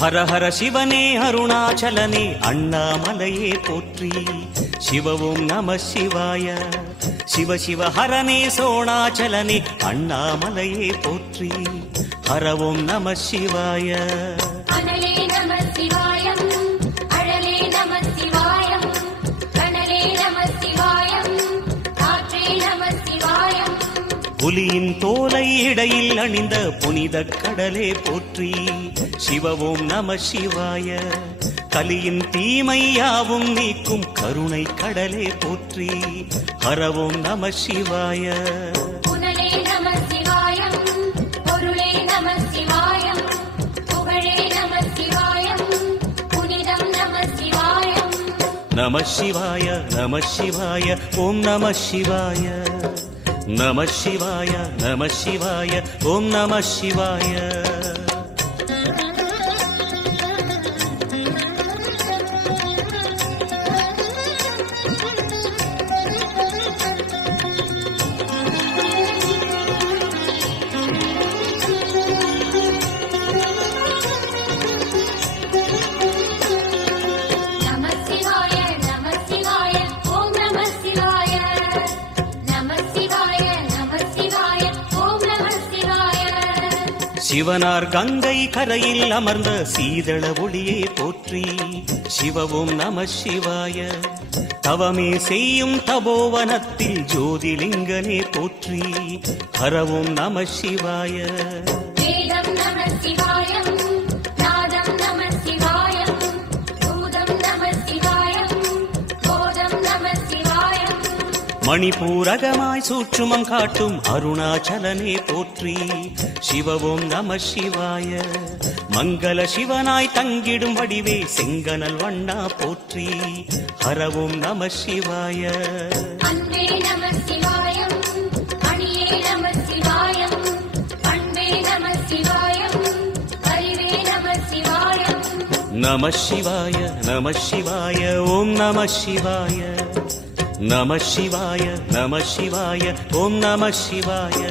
ஹர ஹர சிவனே அருணாச்சலனே அண்ணாமலையே போற்றி. சிவவும் நம சிவாய. சிவ சிவ ஹரனே சோணாச்சலனே அண்ணாமலையே போற்றி. ஹரவும் நம சிவாய. அனலே நம சிவாயம், அழலே நம சிவாயம், கனலே நம சிவாயம், காற்றே நம சிவாயம். புலியின் தோலை இடையில் அணிந்த புனித கடலே போற்றி. சிவவும் நம சிவாய. கலியின் தீமையாவும் நீக்கும் கருணை கடலே போற்றி. ஹரவும் நம சிவாய. புனலே நம சிவாயம், பொருளே நம சிவாயம், புகழே நம சிவாயம், புனிதம் நம சிவாயம். நம சிவாய நம சிவாய ஓம் நம சிவாய. நம சிவாய நம சிவாய ஓம் நம சிவாய. சிவனார் கங்கை கரையில் அமர்ந்த சீதள ஒளியே போற்றி. சிவவும் நம சிவாய. தவமே செய்யும் தபோவனத்தில் ஜோதிலிங்கனே போற்றி. ஹரவும் நம சிவாய. வேதம் நம சிவாயம், நாதம் நம சிவாயம், பூதம் நம சிவாயம், போதம் நம சிவாயம். மணிபூரகமாய் சூட்சுமம் காட்டும் அருணாச்சலனே போற்றி. சிவவும் நம சிவாய. மங்கள சிவனாய் தங்கிடும் வடிவே செங்கனல் வண்ணா போற்றி. ஹரவும் நம சிவாய. அன்பே நம சிவாயம், அணியே நம சிவாயம், பண்பே நம சிவாயம், அறிவே நம சிவாயம். நம சிவாய நம சிவாய ஓம் நம சிவாய. நம சிவாய நம சிவாய ஓம் நம சிவாய.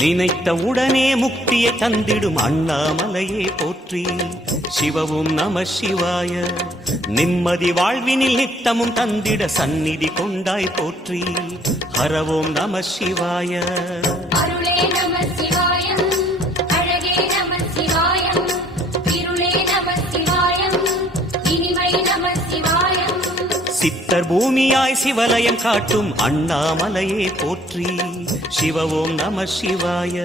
நினைத்த உடனே முக்தியை தந்திடும் அண்ணாமலையே போற்றி. சிவவும் நம சிவாய. நிம்மதி வாழ்வினில் நித்தமும் தந்திட சந்நிதி கொண்டாய் போற்றி. ஹரவோம் நம சிவாய. அருளே நம சிவாயம், அழகே நம சிவாயம், இருளே நம சிவாயம், இனிமை நம சிவாயம். சித்தர் பூமியாய் சிவலயம் காட்டும் அண்ணாமலையே போற்றி. சிவவோம் நம சிவாய.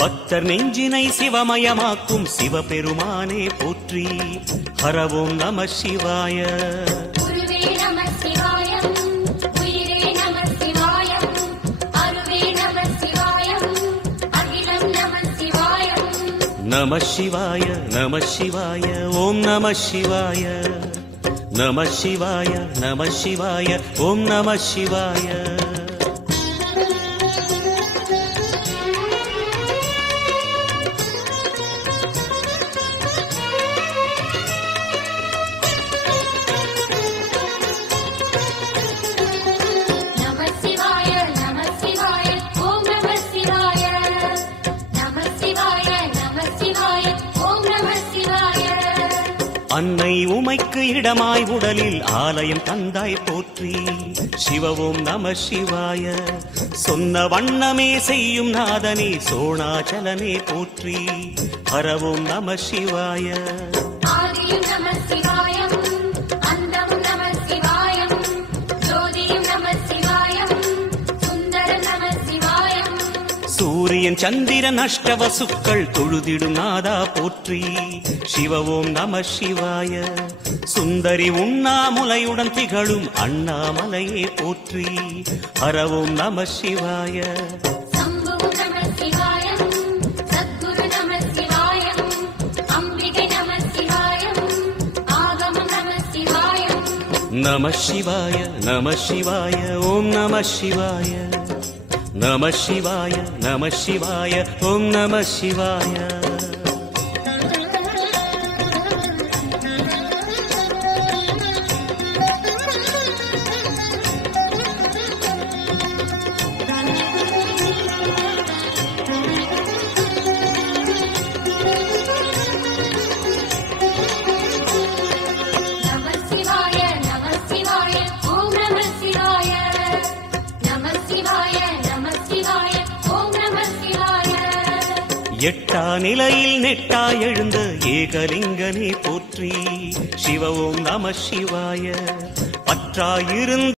பக்தர் நெஞ்சினை சிவமயமாக்கும் சிவபெருமானே போற்றி. ஹரவோம் நம சிவாய. குருவே நம சிவாயம், உயிரே நம சிவாயம், அருவே நம சிவாயம், அகிலம் நம சிவாயம். நம சிவாய நம சிவாய ஓம் நம சிவாய. நம சிவாய நம சிவாய ஓம் நம சிவாய. அன்னை உமைக்கு இடமாய் உடலில் ஆலயம் தந்தாய் போற்றி. சிவவோம் நம சிவாய. சொன்ன வண்ணமே செய்யும் நாதனே சோணாச்சலனே போற்றி. ஹரவோம் நம சிவாய. ஆதியும் நம சிவாயம், அந்தம் நம சிவாயம், ஜோதியும் நம சிவாயம், சுந்தர நம சிவாயம். சூரியன் சந்திரன் அஷ்டவசுக்கள் தொழுதிடும் நாதா போற்றி. சிவவோம் நம சிவாய. சுந்தரி உண்ணாமுலையுடன் திகழும் அண்ணாமலையே போற்றி. ஹரவோம் நம சிவாய. சம்பு நம சிவாயம், சத்குரு நம சிவாயம், அம்பிகை நம சிவாயம், ஆகமம் நம சிவாயம். நம சிவாய நம சிவாய ஓம் நம சிவாய நம சிவாய நம சிவாய ஓம் நம சிவாய எட்டா நிலையில் நெட்டா எழுந்த ஏகலிங்கனே போற்றி சிவ ஓம் நம சிவாய பற்றாயிருந்த